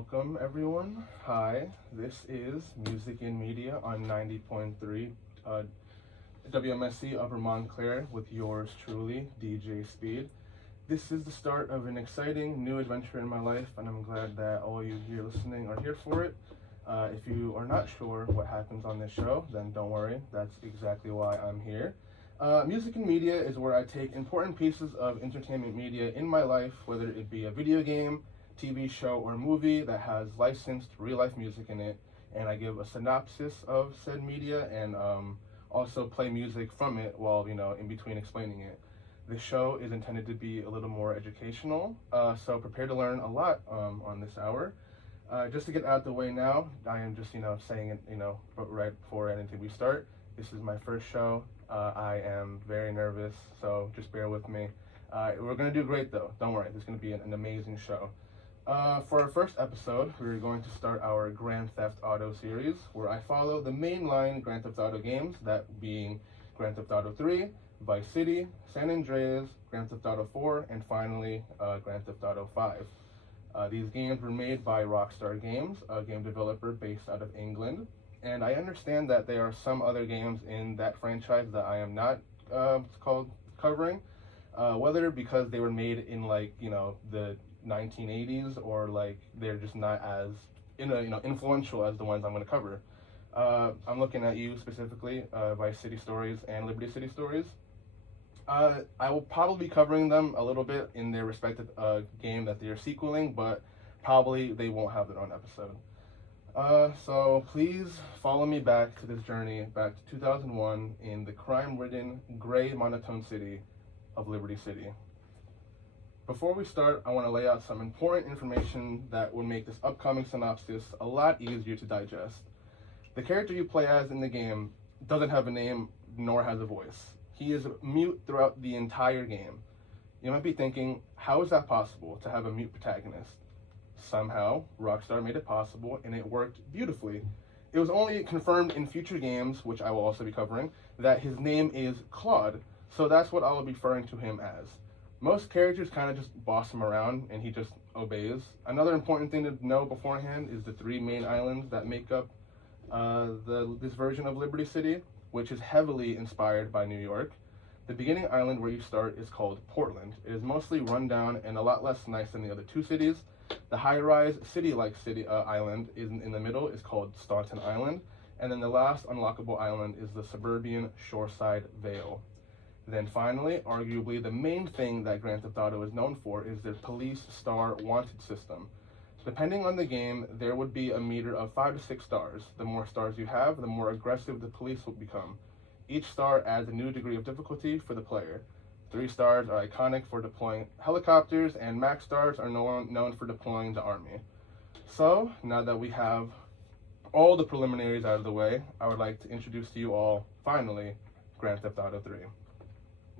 Welcome everyone. Hi, this is Music in Media on 90.3 WMSC Upper Montclair with yours truly, DJ Speed. This is the start of an exciting new adventure in my life, and I'm glad that all you here listening are here for it. If you are not sure what happens on this show, then don't worry, that's exactly why I'm here. Music and media is where I take important pieces of entertainment media in my life, whether it be a video game, TV show, or movie that has licensed real-life music in it, and I give a synopsis of said media and also play music from it while, in between explaining it. This show is intended to be a little more educational, so prepare to learn a lot on this hour. Just to get out the way now, I am just, saying it, right before anything we start. This is my first show. I am very nervous, so just bear with me. We're going to do great, though. Don't worry. This is going to be an amazing show. For our first episode, we're going to start our Grand Theft Auto series, where I follow the mainline Grand Theft Auto games, that being Grand Theft Auto 3, Vice City, San Andreas, Grand Theft Auto 4, and finally, Grand Theft Auto 5. These games were made by Rockstar Games, a game developer based out of England, and I understand that there are some other games in that franchise that I am not covering, whether because they were made in the 1980s or they're just not as influential as the ones I'm going to cover. I'm looking at you specifically, Vice City Stories and Liberty City Stories. I will probably be covering them a little bit in their respective game that they're sequeling, but probably they won't have their own episode. So please follow me back to this journey back to 2001 in the crime-ridden, gray, monotone city of Liberty City. Before we start, I want to lay out some important information that would make this upcoming synopsis a lot easier to digest. The character you play as in the game doesn't have a name nor has a voice. He is mute throughout the entire game. You might be thinking, how is that possible to have a mute protagonist? Somehow, Rockstar made it possible, and it worked beautifully. It was only confirmed in future games, which I will also be covering, that his name is Claude, so that's what I will be referring to him as. Most characters kind of just boss him around, and he just obeys. Another important thing to know beforehand is the 3 main islands that make up this version of Liberty City, which is heavily inspired by New York. The beginning island where you start is called Portland. It is mostly run down and a lot less nice than the other 2 cities. The high-rise, city-like island in the middle is called Staunton Island, and then the last unlockable island is the suburban shoreside Vale. Then finally, arguably the main thing that Grand Theft Auto is known for is their police star wanted system. Depending on the game, there would be a meter of 5 to 6 stars. The more stars you have, the more aggressive the police will become. Each star adds a new degree of difficulty for the player. 3 stars are iconic for deploying helicopters, and max stars are known for deploying the army. So, now that we have all the preliminaries out of the way, I would like to introduce to you all, finally, Grand Theft Auto 3.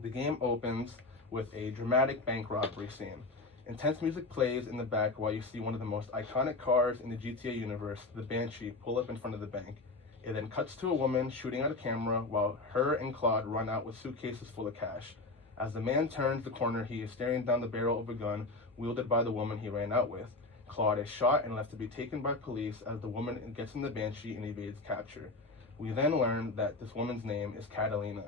The game opens with a dramatic bank robbery scene. Intense music plays in the back while you see one of the most iconic cars in the GTA universe, the Banshee, pull up in front of the bank. It then cuts to a woman shooting at a camera while her and Claude run out with suitcases full of cash. As the man turns the corner, he is staring down the barrel of a gun wielded by the woman he ran out with. Claude is shot and left to be taken by police as the woman gets in the Banshee and evades capture. We then learn that this woman's name is Catalina.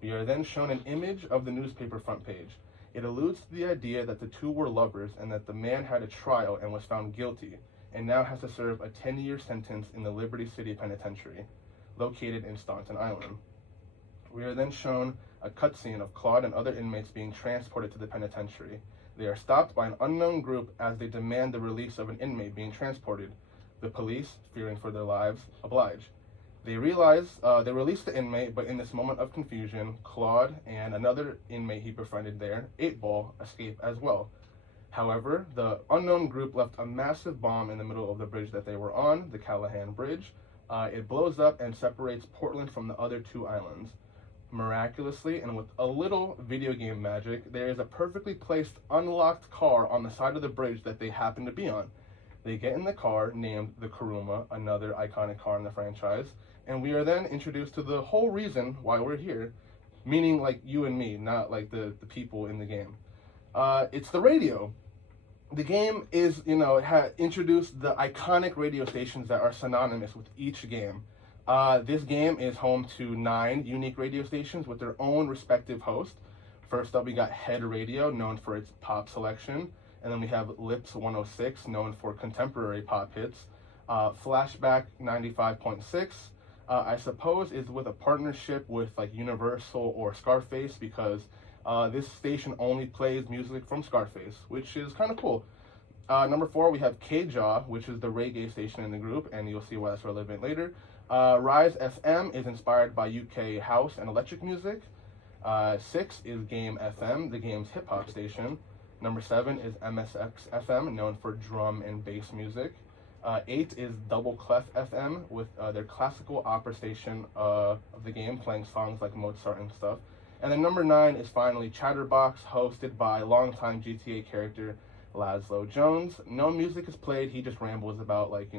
We are then shown an image of the newspaper front page. It alludes to the idea that the 2 were lovers and that the man had a trial and was found guilty, and now has to serve a 10-year sentence in the Liberty City Penitentiary, located in Staunton Island. We are then shown a cutscene of Claude and other inmates being transported to the penitentiary. They are stopped by an unknown group as they demand the release of an inmate being transported. The police, fearing for their lives, oblige. They realize they release the inmate, but in this moment of confusion, Claude and another inmate he befriended there, 8-Ball, escape as well. However, the unknown group left a massive bomb in the middle of the bridge that they were on, the Callahan Bridge. It blows up and separates Portland from the other 2 islands. Miraculously, and with a little video game magic, there is a perfectly placed unlocked car on the side of the bridge that they happen to be on. They get in the car, named the Kuruma, another iconic car in the franchise, and we are then introduced to the whole reason why we're here, meaning like you and me, not like the people in the game. It's the radio. the game is, it had introduced the iconic radio stations that are synonymous with each game. This game is home to 9 unique radio stations with their own respective host. First up, we got Head Radio, known for its pop selection. And then we have Lips 106, known for contemporary pop hits. Flashback 95.6, I suppose, is with a partnership with like Universal or Scarface, because this station only plays music from Scarface, which is kind of cool. Number 4, we have K-Jaw, which is the reggae station in the group, and you'll see why that's relevant later. Rise FM is inspired by UK house and electric music. 6 is Game FM, the game's hip-hop station. Number 7 is MSX FM, known for drum and bass music. 8 is Double Clef FM, with their classical opera station of the game, playing songs like Mozart and stuff. And then number 9 is finally Chatterbox, hosted by longtime GTA character Laszlo Jones. No music is played, he just rambles about, like,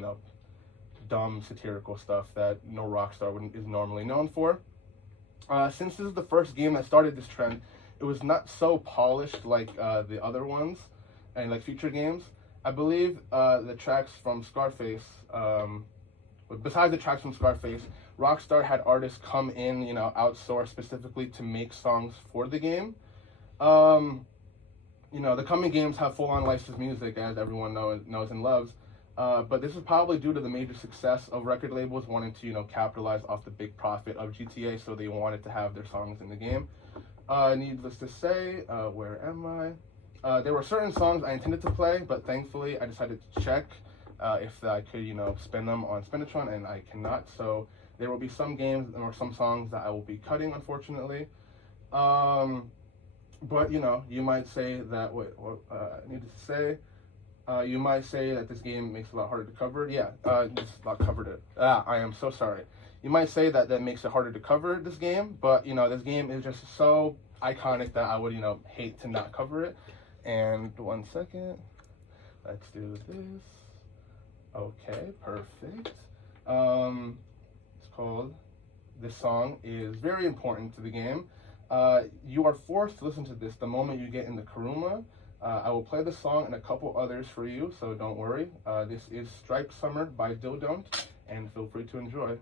dumb satirical stuff that no rock star is normally known for. Since this is the first game that started this trend, it was not so polished like the other ones and like future games. I believe the tracks from Scarface, besides the tracks from Scarface, Rockstar had artists come in, outsource specifically to make songs for the game. The coming games have full-on licensed music, as everyone knows and loves. But this is probably due to the major success of record labels wanting to, capitalize off the big profit of GTA, so they wanted to have their songs in the game. Needless to say, where am I? There were certain songs I intended to play, but thankfully I decided to check if I could, spin them on Spinatron, and I cannot. So there will be some games or some songs that I will be cutting, unfortunately. But you might say that I needed to say. You might say that this game makes it a lot harder to cover. Yeah, just about covered it. I am so sorry. You might say that makes it harder to cover this game, but this game is just so iconic that I would hate to not cover it. And 1 second, let's do this. Okay, perfect. It's called. This song is very important to the game. You are forced to listen to this the moment you get in the Kuruma. I will play the song and a couple others for you, so don't worry. This is Striped Summer by Dildont, and feel free to enjoy.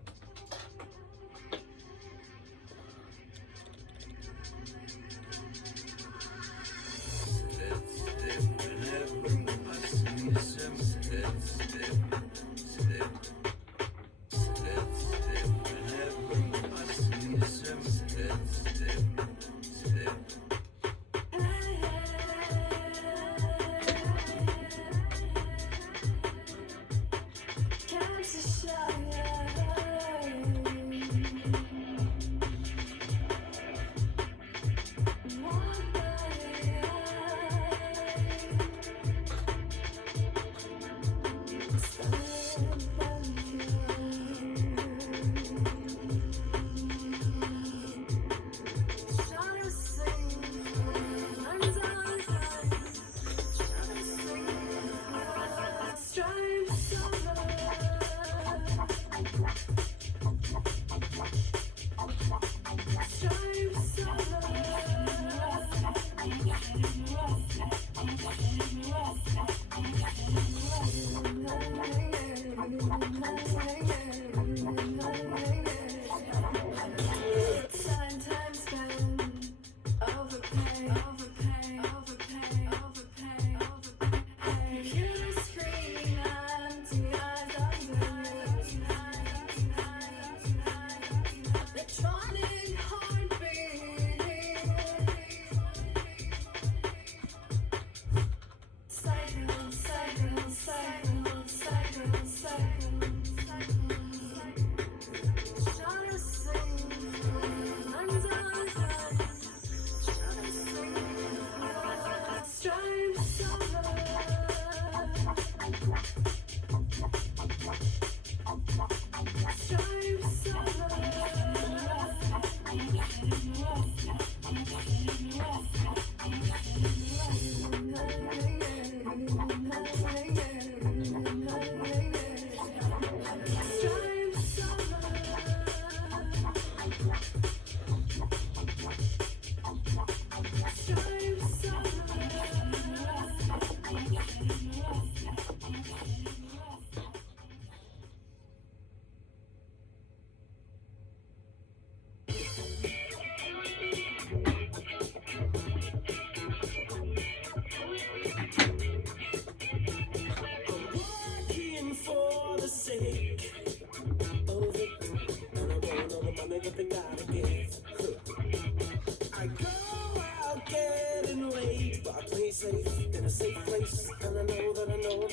safe place, and I know that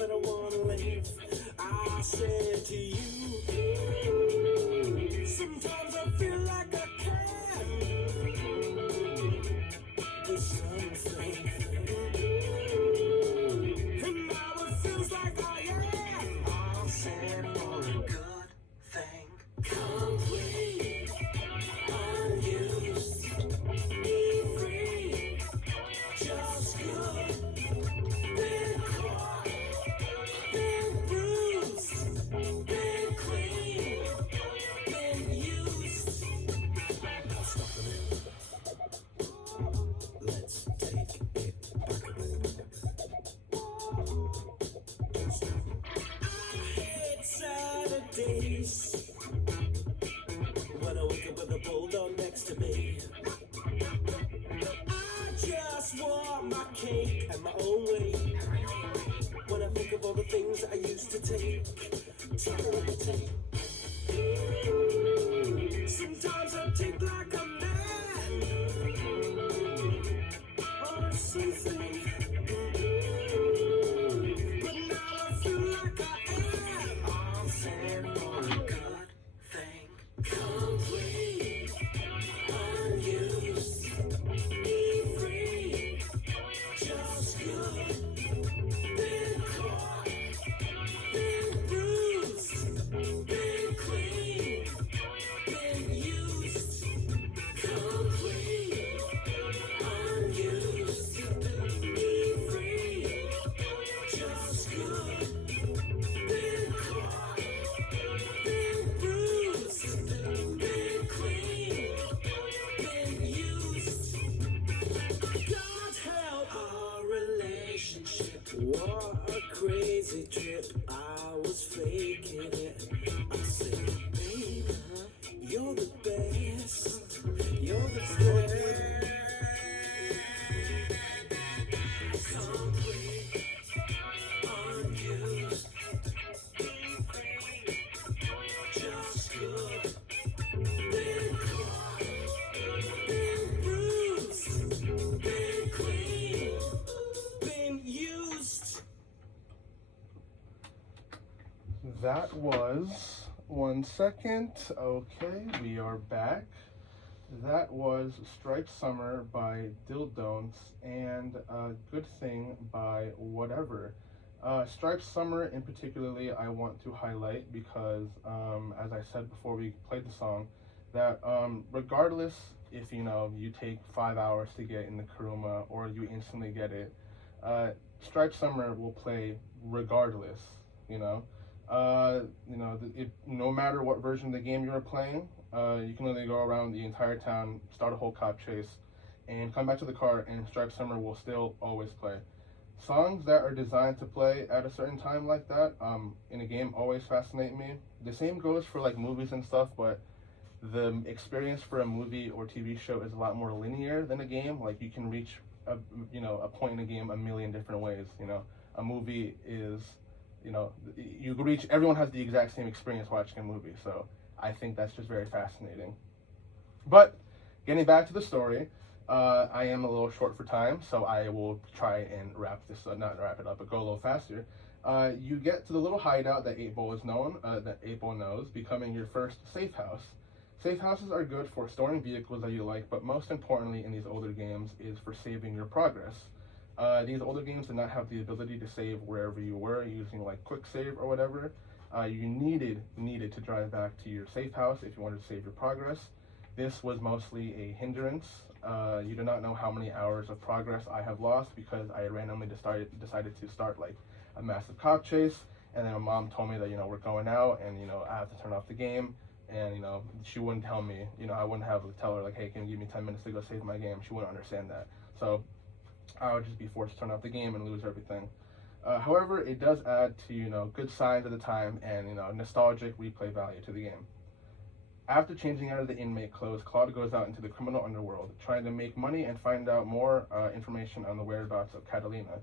I wanna leave. I said to you, sometimes I feel like I can do something, and now it feels like I am. I'll stand for a good thing, complete, unused, be free, just good. Been caught, been bruised, been clean, been used. Now stop a minute. Let's take it back a minute. I hate Saturdays when I wake up with a bulldog next to me. I just want my cake and my own way. When I think of all the things I used to take, sometimes I take like a man or something. But now I feel like I am. I'll stand for a good thing, complete, unused, be free, just good. Been caught, been bruised, been clean, been used, complete, unused, be free, just good. Been caught, been bruised, been clean, been used. God help our relationship. What a crazy trip. I was faking it. I said, baby, you're the best. You're the best. Complete, unused, just good. Been caught, been bruised, been clean, been used. That was 1 second. Okay, we are back. That was Striped Summer by Dildon'ts and Good Thing by Whatever. Striped Summer in particularly I want to highlight because, as I said before we played the song, that regardless if you take 5 hours to get in the Kuruma or you instantly get it, Striped Summer will play regardless. No matter what version of the game you're playing, you can literally go around the entire town, start a whole cop chase, and come back to the car, and Striped Summer will still always play. Songs that are designed to play at a certain time like that in a game always fascinate me. The same goes for like movies and stuff, but the experience for a movie or TV show is a lot more linear than a game. Like you can reach a point in a game a million different ways. A movie is you could reach, everyone has the exact same experience watching a movie, so I think that's just very fascinating. But getting back to the story, I am a little short for time, so I will try and not wrap it up, but go a little faster. You get to the little hideout that 8-Ball that 8-Ball knows, becoming your first safe house. Safe houses are good for storing vehicles that you like, but most importantly in these older games is for saving your progress. These older games did not have the ability to save wherever you were using like quick save or whatever. You needed to drive back to your safe house if you wanted to save your progress. This was mostly a hindrance. You do not know how many hours of progress I have lost because I randomly decided to start like a massive cop chase, and then my mom told me that we're going out and I have to turn off the game, and she wouldn't tell me, I wouldn't have to tell her like, hey, can you give me 10 minutes to go save my game? She wouldn't understand that. So I would just be forced to turn off the game and lose everything. However, it does add to good signs at the time and nostalgic replay value to the game. After changing out of the inmate clothes, Claude goes out into the criminal underworld, trying to make money and find out more information on the whereabouts of Catalina.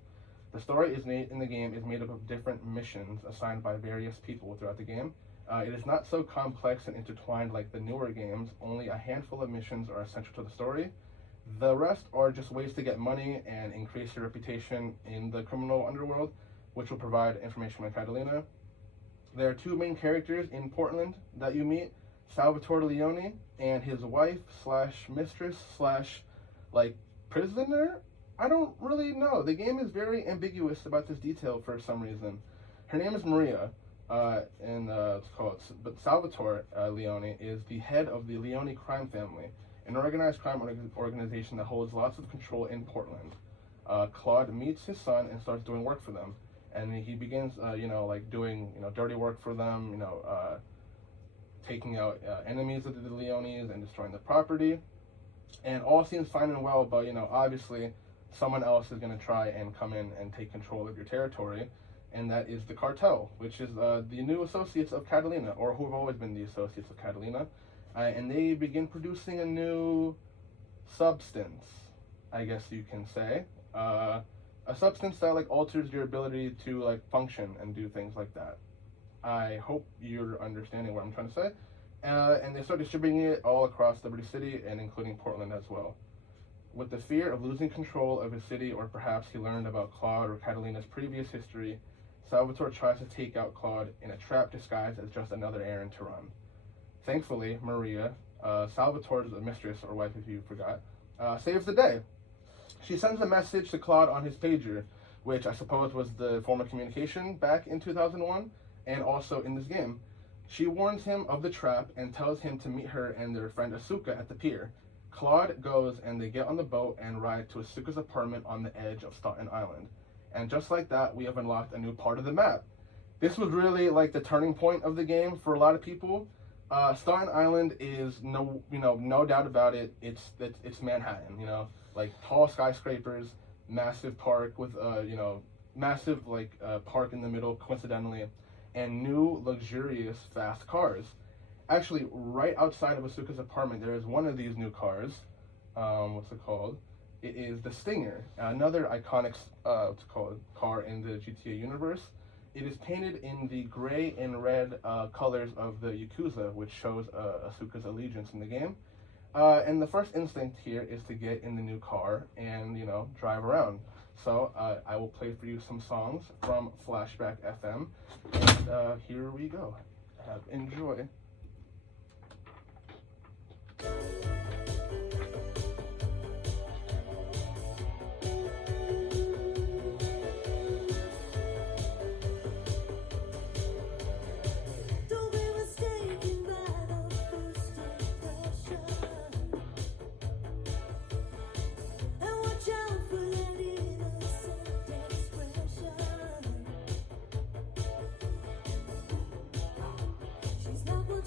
The story in the game is made up of different missions assigned by various people throughout the game. It is not so complex and intertwined like the newer games. Only a handful of missions are essential to the story. The rest are just ways to get money and increase your reputation in the criminal underworld, which will provide information on Catalina. There are two main characters in Portland that you meet, Salvatore Leone and his wife slash mistress slash like prisoner. I don't really know. The game is very ambiguous about this detail for some reason. Her name is Maria, it's called. But Salvatore Leone is the head of the Leone crime family, an organized crime organization that holds lots of control in Portland. Claude meets his son and starts doing work for them, and he begins, doing, dirty work for them, taking out enemies of the Leones and destroying the property. And all seems fine and well, but, obviously someone else is going to try and come in and take control of your territory, and that is the cartel, which is the new associates of Catalina, or who have always been the associates of Catalina. And they begin producing a new substance, I guess you can say. A substance that alters your ability to function and do things like that. I hope you're understanding what I'm trying to say. And they start distributing it all across Liberty City and including Portland as well. With the fear of losing control of his city, or perhaps he learned about Claude or Catalina's previous history, Salvatore tries to take out Claude in a trap disguised as just another errand to run. Thankfully, Maria, Salvatore's mistress, or wife if you forgot, saves the day. She sends a message to Claude on his pager, which I suppose was the form of communication back in 2001, and also in this game. She warns him of the trap and tells him to meet her and their friend Asuka at the pier. Claude goes and they get on the boat and ride to Asuka's apartment on the edge of Staten Island. And just like that, we have unlocked a new part of the map. This was really the turning point of the game for a lot of people. Staten Island is no doubt about it. It's Manhattan. Tall skyscrapers, massive park with massive park in the middle, coincidentally, and new luxurious fast cars. Actually, right outside of Asuka's apartment, there is one of these new cars. What's it called? It is the Stinger, another iconic car in the GTA universe. It is painted in the gray and red colors of the Yakuza, which shows Asuka's allegiance in the game. And the first instinct here is to get in the new car and, drive around. So I will play for you some songs from Flashback FM. And here we go. Enjoy. She's not what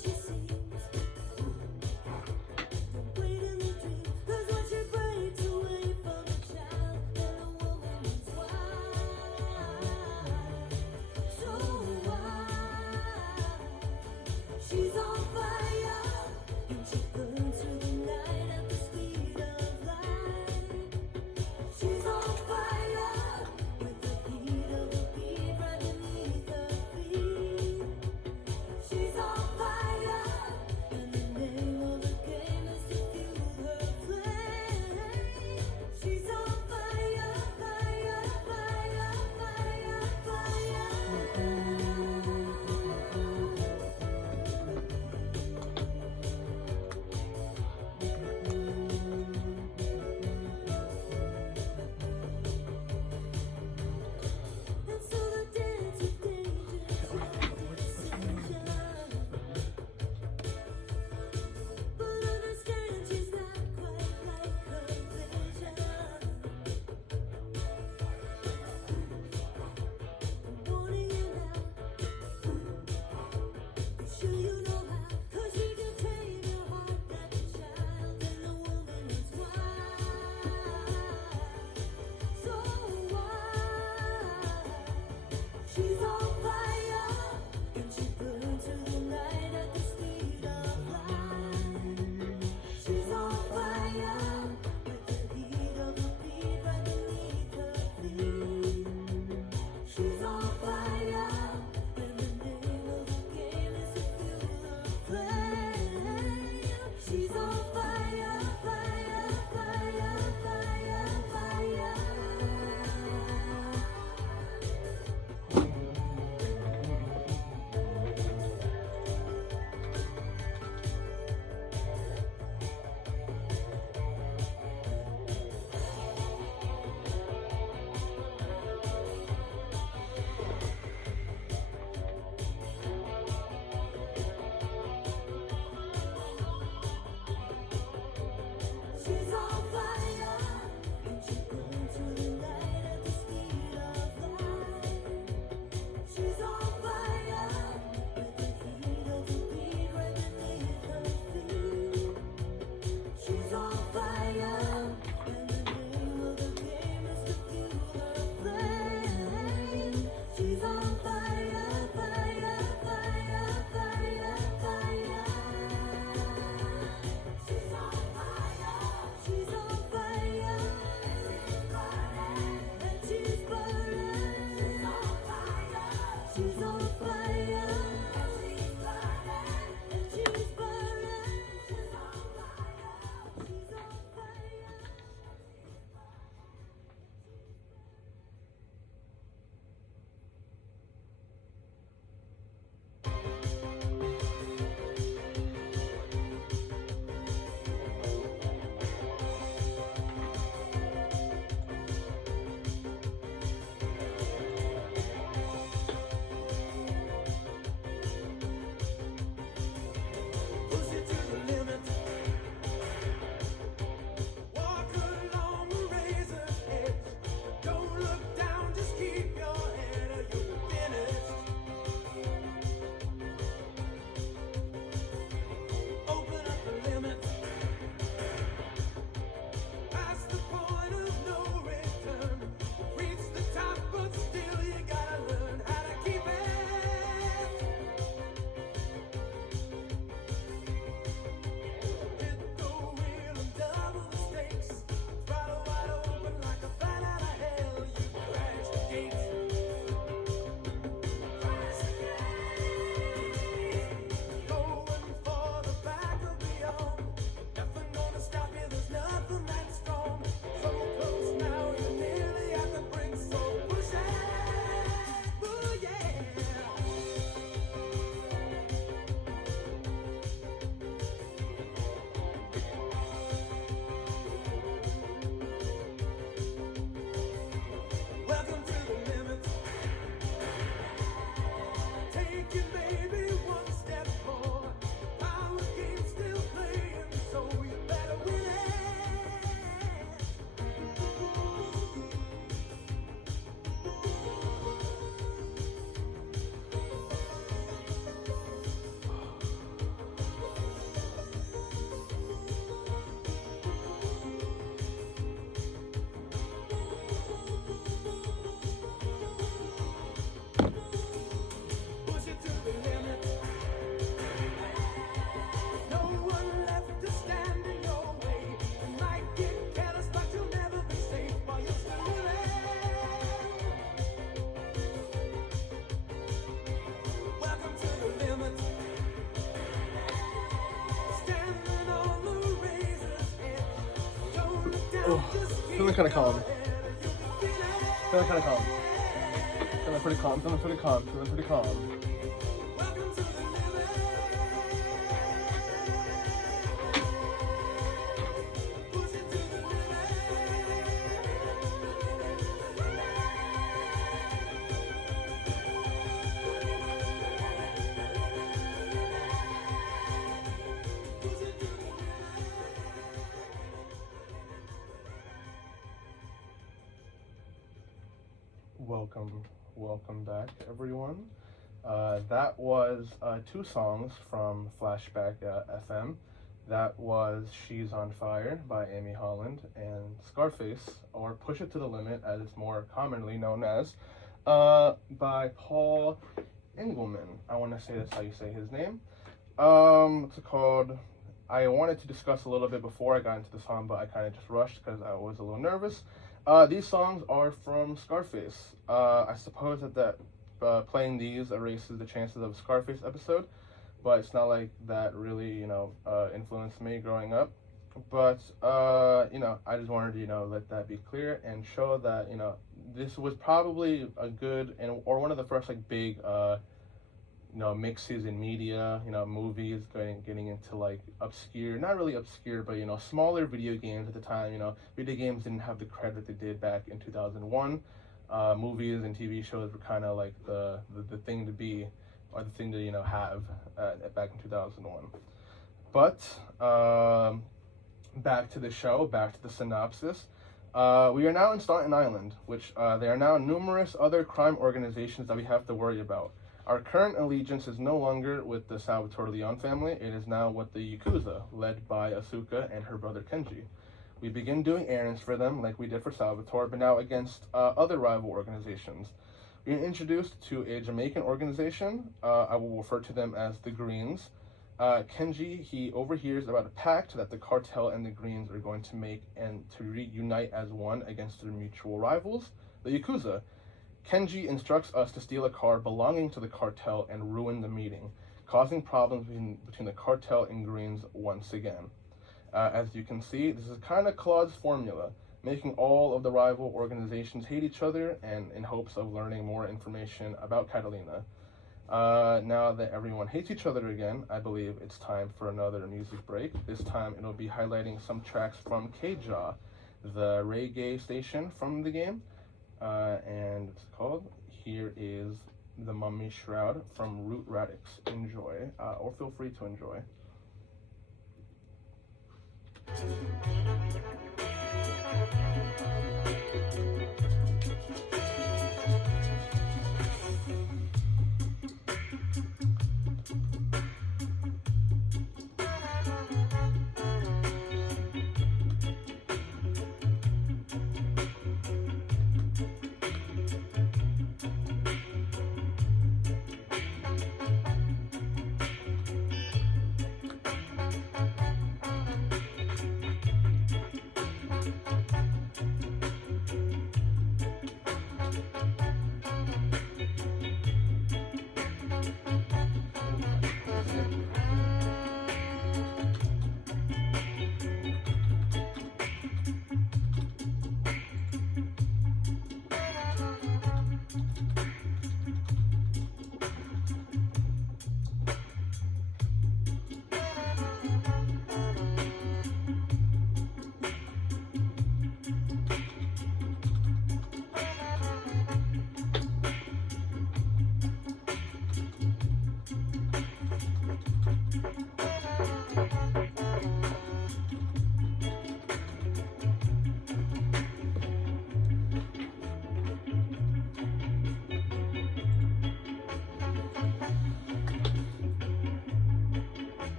Feeling kind of calm. Feeling kind of calm. Feeling pretty calm. Feeling pretty calm. Feeling pretty calm. Welcome back, everyone. That was 2 songs from Flashback FM. That was She's on Fire by Amy Holland and Scarface, or Push It to the Limit, as it's more commonly known as, by Paul Engelman. I want to say that's how you say his name. What's it called? I wanted to discuss a little bit before I got into the song, but I kind of just rushed because I was a little nervous. These songs are from Scarface. I suppose that playing these erases the chances of a Scarface episode, but it's not like that really, influenced me growing up. But, I just wanted to, let that be clear and show that, this was probably a good, or one of the first, big, mixes in media, movies, getting into, obscure, not really obscure, but, smaller video games at the time. Video games didn't have the credit they did back in 2001. Movies and TV shows were kind of like the thing to be, or the thing to, have back in 2001. But, back to the show, back to the synopsis. We are now in Staten Island, which there are now numerous other crime organizations that we have to worry about. Our current allegiance is no longer with the Salvatore Leone family, it is now with the Yakuza, led by Asuka and her brother Kenji. We begin doing errands for them like we did for Salvatore, but now against other rival organizations. We are introduced to a Jamaican organization, I will refer to them as the Greens. Kenji, he overhears about a pact that the cartel and the Greens are going to make and to reunite as one against their mutual rivals, the Yakuza. Kenji instructs us to steal a car belonging to the cartel and ruin the meeting, causing problems between the cartel and Greens once again. As you can see, this is kind of Claude's formula, making all of the rival organizations hate each other and in hopes of learning more information about Catalina. Now that everyone hates each other again, I believe it's time for another music break. This time it'll be highlighting some tracks from K-Jaw, the reggae station from the game. And it's called, here is The Mummy Shroud from Root Radix. Enjoy, or feel free to enjoy.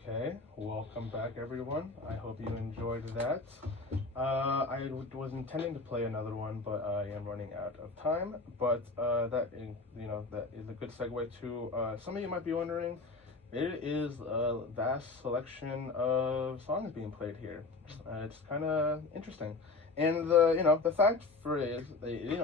Okay, welcome back everyone. I hope you enjoyed that. I was intending to play another one, but I am running out of time. But that is a good segue to some of you might be wondering. There is a vast selection of songs being played here. It's kind of interesting, and the fact for it is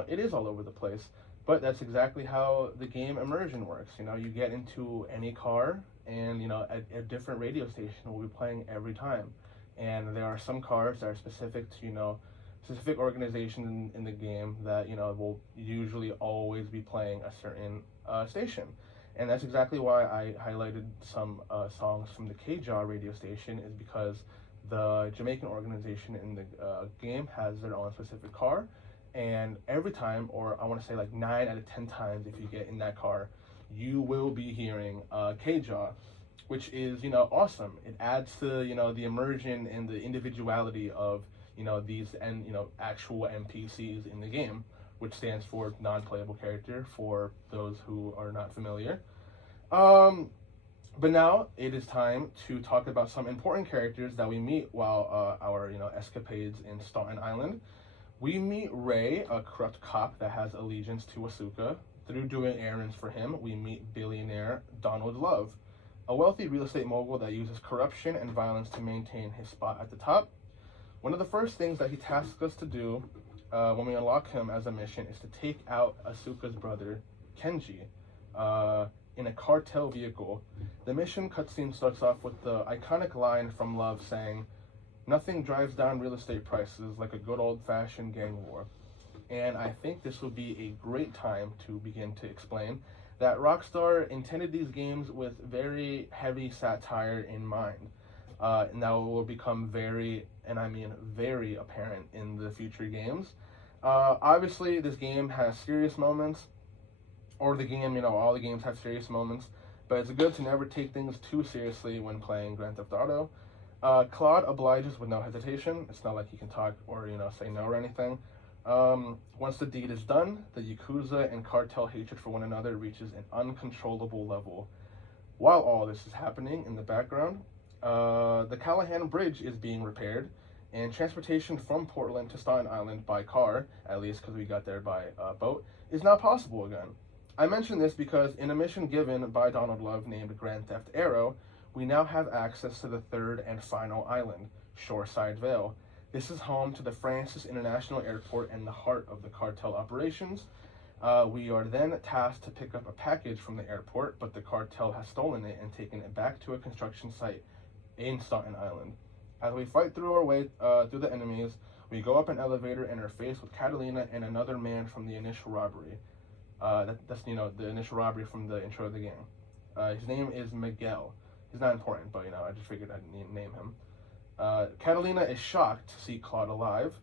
it is all over the place. But that's exactly how the game Immersion works. You get into any car, and a different radio station will be playing every time. And there are some cars that are specific to specific organizations in the game that will usually always be playing a certain station. And that's exactly why I highlighted some songs from the KJAW radio station, is because the Jamaican organization in the game has their own specific car. And every time, or I want to say like 9 out of 10 times, if you get in that car, you will be hearing KJAW, which is awesome. It adds to the immersion and the individuality of these and actual NPCs in the game, which stands for non-playable character for those who are not familiar. But now it is time to talk about some important characters that we meet while our escapades in Staten Island. We meet Ray, a corrupt cop that has allegiance to Asuka. Through doing errands for him, we meet billionaire Donald Love, a wealthy real estate mogul that uses corruption and violence to maintain his spot at the top. One of the first things that he tasks us to do when we unlock him as a mission is to take out Asuka's brother, Kenji, in a cartel vehicle. The mission cutscene starts off with the iconic line from Love saying, "Nothing drives down real estate prices like a good old-fashioned gang war." And I think this will be a great time to begin to explain that Rockstar intended these games with very heavy satire in mind. And that will become very, and I mean very, apparent in the future games. Obviously, this game has serious moments, or the game, all the games have serious moments, but it's good to never take things too seriously when playing Grand Theft Auto. Claude obliges with no hesitation. It's not like he can talk or, say no or anything. Once the deed is done, the Yakuza and cartel hatred for one another reaches an uncontrollable level. While all this is happening in the background, the Callahan Bridge is being repaired, and transportation from Portland to Staten Island by car, at least because we got there by boat, is now possible again. I mention this because in a mission given by Donald Love named Grand Theft Aero, we now have access to the third and final island, Shoreside Vale. This is home to the Francis International Airport and the heart of the cartel operations. We are then tasked to pick up a package from the airport, but the cartel has stolen it and taken it back to a construction site in Staten Island. As we fight through our way through the enemies, we go up an elevator and are faced with Catalina and another man from the initial robbery. That's the initial robbery from the intro of the game. His name is Miguel. He's not important, but I just figured I'd name him. Catalina is shocked to see Claude alive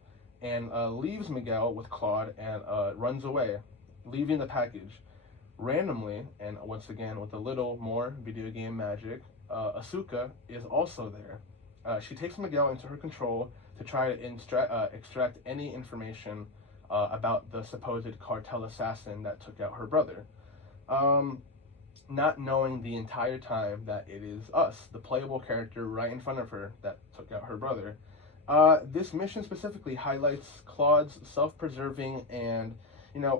and leaves Miguel with Claude and runs away, leaving the package. Randomly, and once again with a little more video game magic, Asuka is also there. She takes Miguel into her control to try to extract any information about the supposed cartel assassin that took out her brother. Not knowing the entire time that it is us, the playable character right in front of her, that took out her brother. This mission specifically highlights Claude's self-preserving and,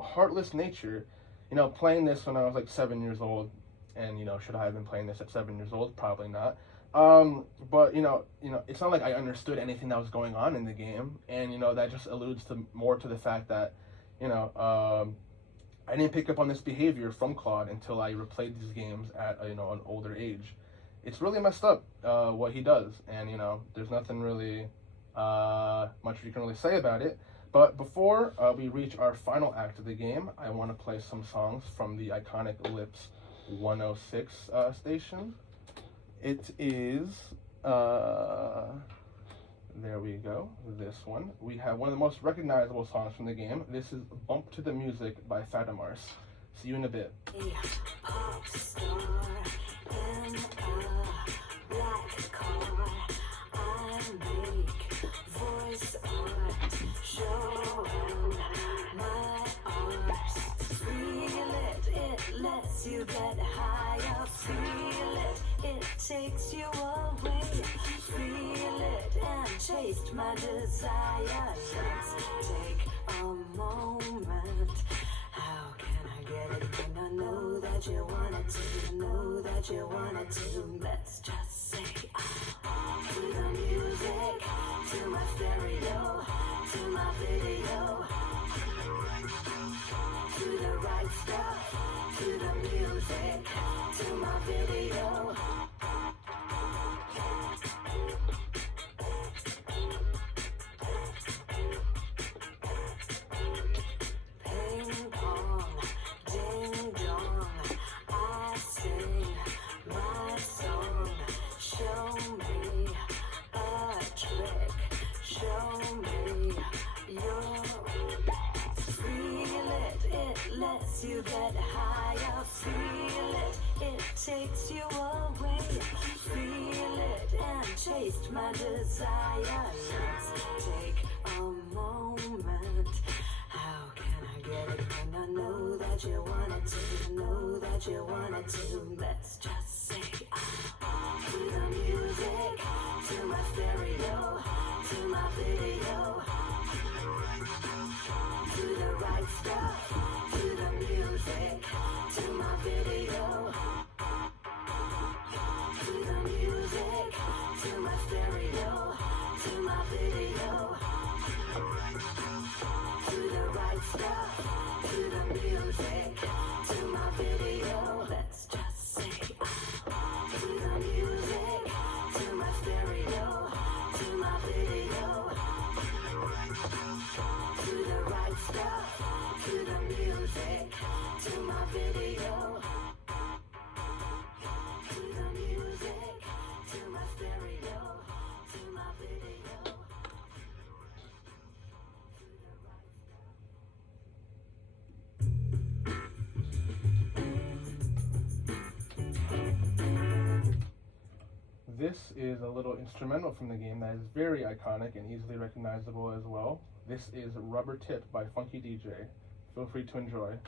heartless nature. Playing this when I was like 7 years old, and, should I have been playing this at 7 years old? Probably not. But, it's not like I understood anything that was going on in the game, and, that just alludes to more to the fact that, I didn't pick up on this behavior from Claude until I replayed these games at an older age. It's really messed up what he does, and there's nothing really much you can really say about it. But before we reach our final act of the game, I want to play some songs from the iconic Lips 106 station. It is there we go, this one. We have one of the most recognizable songs from the game. This is Bump to the Music by Fatamars. See you in a bit. Pop star in a black car. I make voice art, showing my arse. Feel it lets you get higher. Feel it, it takes you away. Feel it and taste my desire. Let's take a moment. How can I get it when I know that you wanted to? Know that you wanted to. Let's just say to the music, to my stereo, to my video, to the right stuff, to the music, to my video. Ping pong, ding dong, I sing my song. Show me a trick, show me your. Feel it, it lets you get higher. Feel it, it takes you away. Feel it and taste my desire. Let's take a moment. How can I get it when I know that you wanted to? Know that you wanted to. Let's just say to the music, to my stereo, to my video, to the right stuff, to the music, to my video, to the music, to my stereo, to my video, to the right stuff, to the music, to my video. Let's just say to the music, to my stereo, to my video, to the right stuff, to the music, to my video, to the music, to my stereo, to my video. This is a little instrumental from the game that is very iconic and easily recognizable as well. This is Rubber Tip by Funky DJ. Feel free to enjoy.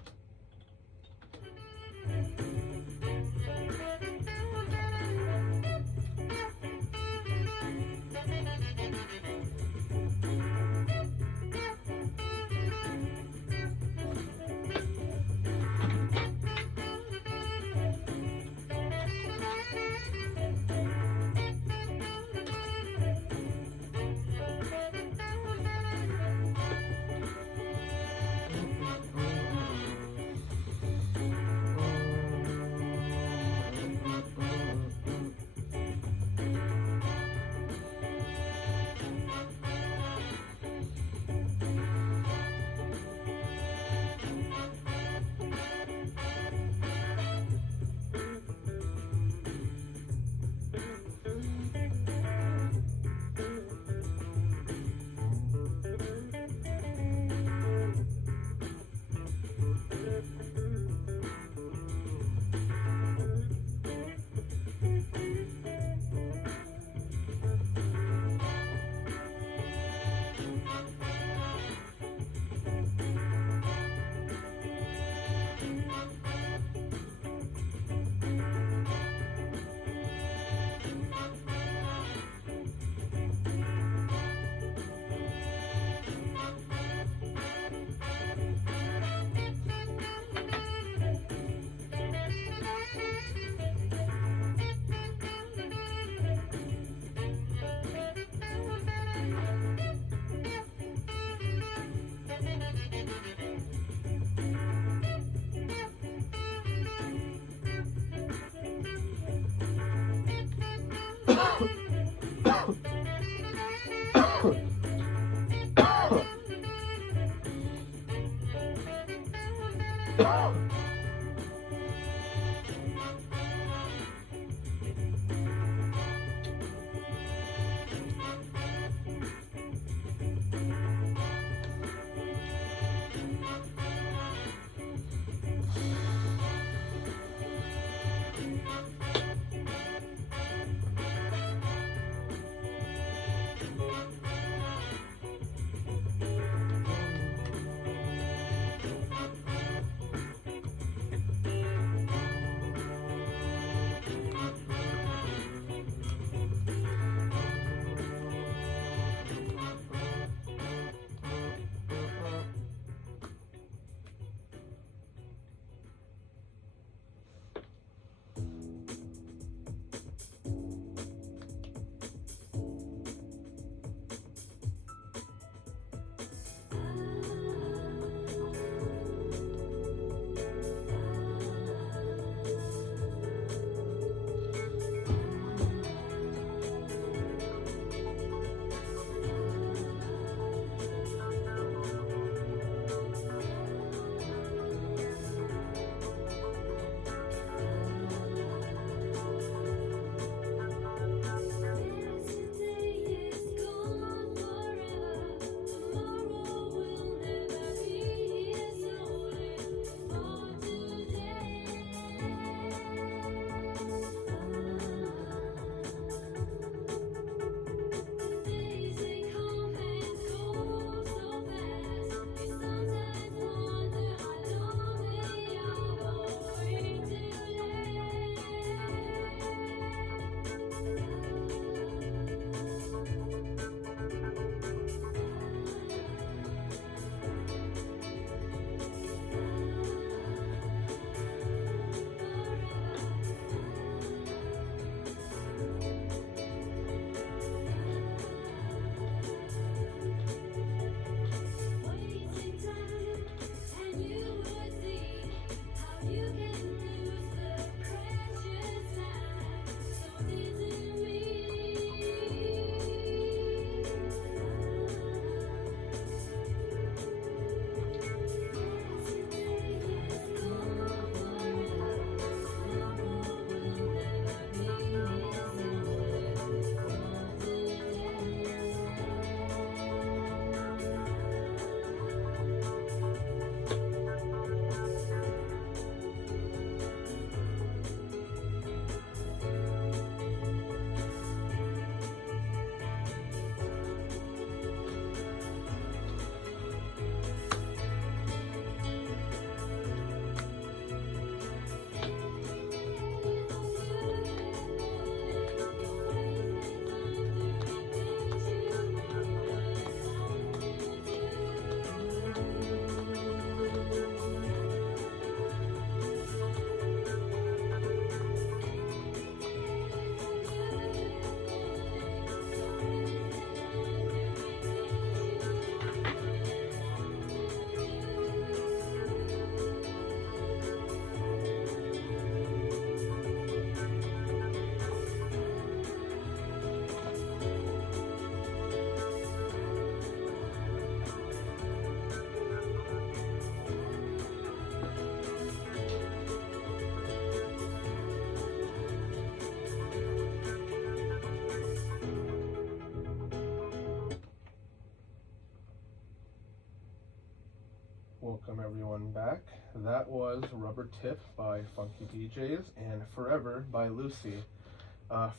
everyone back. That was Rubber Tip by Funky DJs and Forever by Lucy.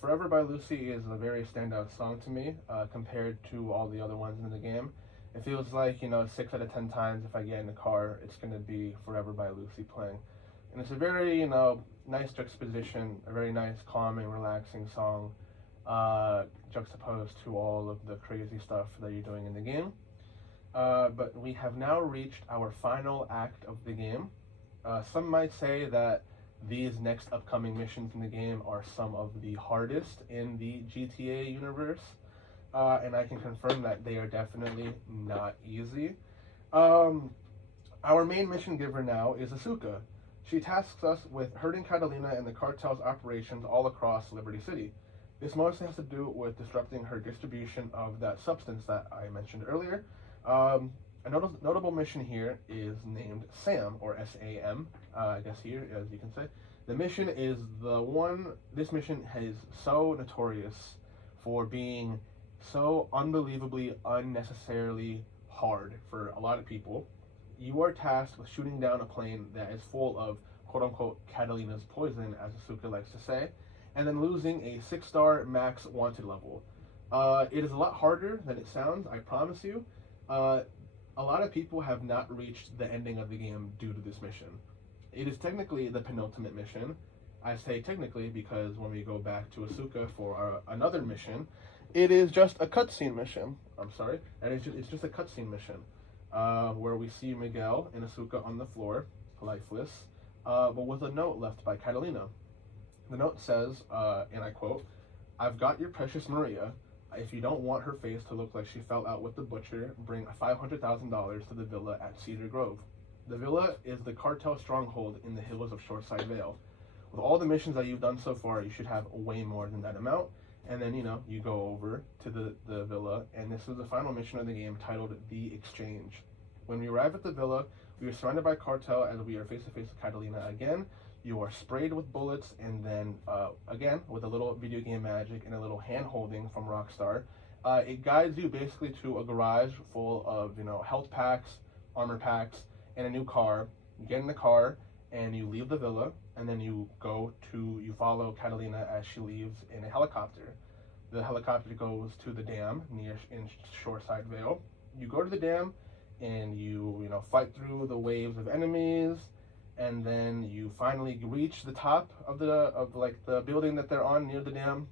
Forever by Lucy is a very standout song to me compared to all the other ones in the game. It feels like, 6 out of 10 times if I get in the car, it's going to be Forever by Lucy playing. And it's a very, nice juxtaposition, a very nice, calming, relaxing song juxtaposed to all of the crazy stuff that you're doing in the game. But we have now reached our final act of the game. Some might say that these next upcoming missions in the game are some of the hardest in the GTA universe, and I can confirm that they are definitely not easy. Our main mission giver now is Asuka. She tasks us with hurting Catalina and the cartel's operations all across Liberty City. This mostly has to do with disrupting her distribution of that substance that I mentioned earlier. A notable mission here is named SAM, or S-A-M, I guess here, as you can say. The mission is this mission is so notorious for being so unbelievably, unnecessarily hard for a lot of people. You are tasked with shooting down a plane that is full of quote-unquote Catalina's poison, as Asuka likes to say, and then losing a 6-star max wanted level. It is a lot harder than it sounds, I promise you. A lot of people have not reached the ending of the game due to this mission. It is technically the penultimate mission. I say technically because when we go back to Asuka for another mission, it is just a cutscene mission. I'm sorry, and it's just a cutscene mission where we see Miguel and Asuka on the floor, lifeless, but with a note left by Catalina. The note says, and I quote, "I've got your precious Maria. If you don't want her face to look like she fell out with the butcher, bring $500,000 to the villa at Cedar Grove. The villa is the cartel stronghold in the hills of Shoreside Vale. With all the missions that you've done so far, you should have way more than that amount." And then, you go over to the villa, and this is the final mission of the game titled The Exchange. When we arrive at the villa, we are surrounded by cartel as we are face to face with Catalina again. You are sprayed with bullets, and then, again, with a little video game magic and a little hand-holding from Rockstar, it guides you basically to a garage full of, health packs, armor packs, and a new car. You get in the car, and you leave the villa, and then you follow Catalina as she leaves in a helicopter. The helicopter goes to the dam in Shoreside Vale. You go to the dam, and you fight through the waves of enemies, and then you finally reach the top of the building that they're on near the dam.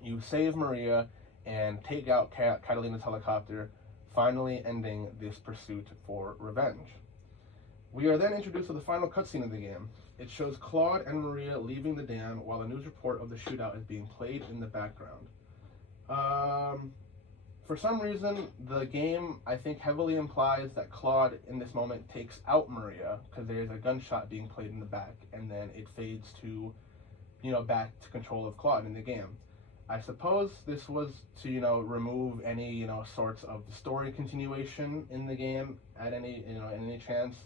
You save Maria and take out Catalina's helicopter, finally ending this pursuit for revenge. We are then introduced to the final cutscene of the game. It shows Claude and Maria leaving the dam while a news report of the shootout is being played in the background. For some reason, the game, I think, heavily implies that Claude, in this moment, takes out Maria, because there's a gunshot being played in the back, and then it fades to, back to control of Claude in the game. I suppose this was to, remove any, sorts of story continuation in the game at any chance.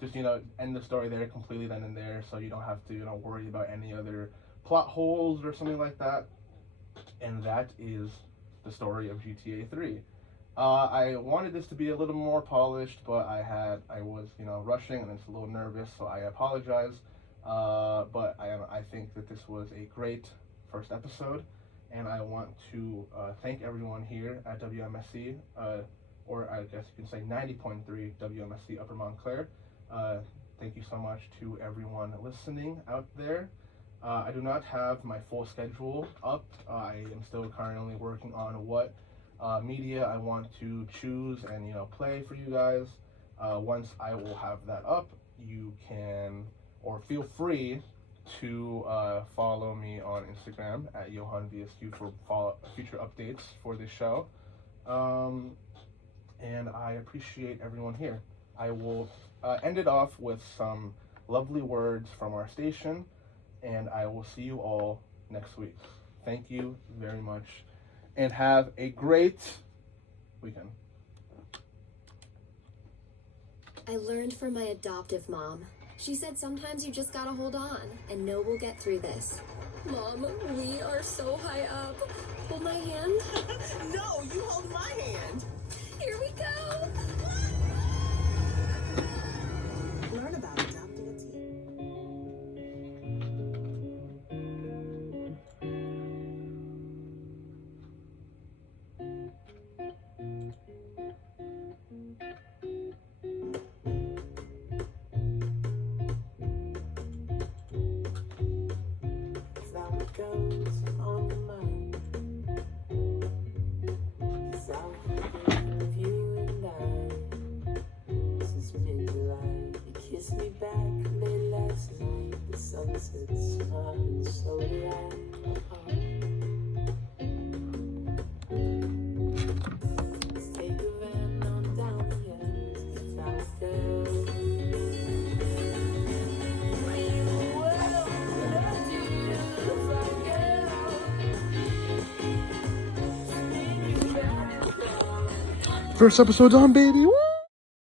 Just, end the story there completely then and there, so you don't have to, worry about any other plot holes or something like that. And that is the story of GTA 3. I wanted this to be a little more polished, but I was, rushing and it's a little nervous, so I apologize. But I think that this was a great first episode, and I want to thank everyone here at WMSC, or I guess you can say 90.3 WMSC Upper Montclair. Thank you so much to everyone listening out there. I do not have my full schedule up. I am still currently working on what media I want to choose and play for you guys. Once I will have that up, you can, or feel free to follow me on Instagram at JohanVSQ for future updates for this show. And I appreciate everyone here. I will end it off with some lovely words from our station, and I will see you all next week. Thank you very much, and have a great weekend. I learned from my adoptive mom. She said sometimes you just gotta hold on and know we'll get through this. Mom, we are so high up. Hold my hand. No, you hold my hand. Here we go. goes on your mind. 'Cause I'll think of you and I since mid-July. You kissed me back late last night. The sunset's smiling, so do I. Let's take a van on down here to Flower Girl. First episode on, baby. Woo!